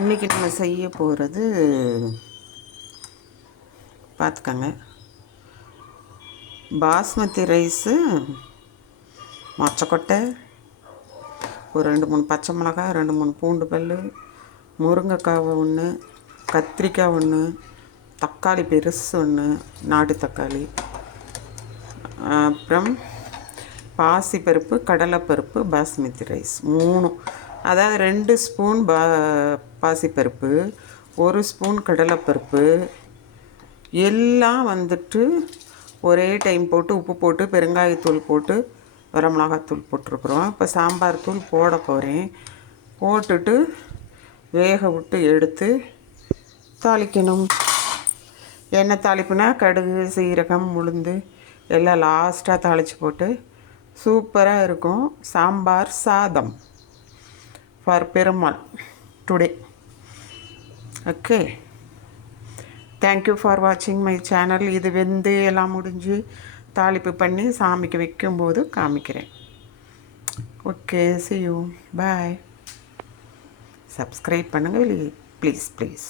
இன்றைக்கி நம்ம செய்ய போகிறது பார்த்துக்கங்க, பாஸ்மதி ரைஸு, மொச்சக்கொட்டை, ஒரு 2-3 பச்சை மிளகாய், 2-3 பூண்டு பல், முருங்கைக்காய் ஒன்று, கத்திரிக்காய் ஒன்று, தக்காளி பெருசு ஒன்று, நாட்டு தக்காளி, அப்புறம் பாசிப்பருப்பு, கடலைப்பருப்பு, பாஸ்மதி ரைஸ் 3. அதாவது 2 ஸ்பூன் பாசிப்பருப்பு, 1 ஸ்பூன் கடலைப்பருப்பு, எல்லாம் வந்துட்டு ஒரே டைம் போட்டு உப்பு போட்டு பெருங்காயத்தூள் போட்டு வரமிளகாத்தூள் போட்டிருக்குறோம். இப்போ சாம்பார் தூள் போட போகிறேன். போட்டுட்டு வேக விட்டு எடுத்து தாளிக்கணும். எண்ணெய் தாளிப்புனா கடுகு, சீரகம், உளுந்து எல்லாம் லாஸ்ட்டாக தாளித்து போட்டு சூப்பராக இருக்கும் சாம்பார் சாதம் for Perumal today. Okay, thank you for வாட்சிங் மை சேனல். இது வெந்து எல்லாம் முடிஞ்சு தாளிப்பு பண்ணி சாமிக்கு வைக்கும்போது காமிக்கிறேன். Okay, see you, bye. Subscribe பண்ணுங்கள் ப்ளீஸ்.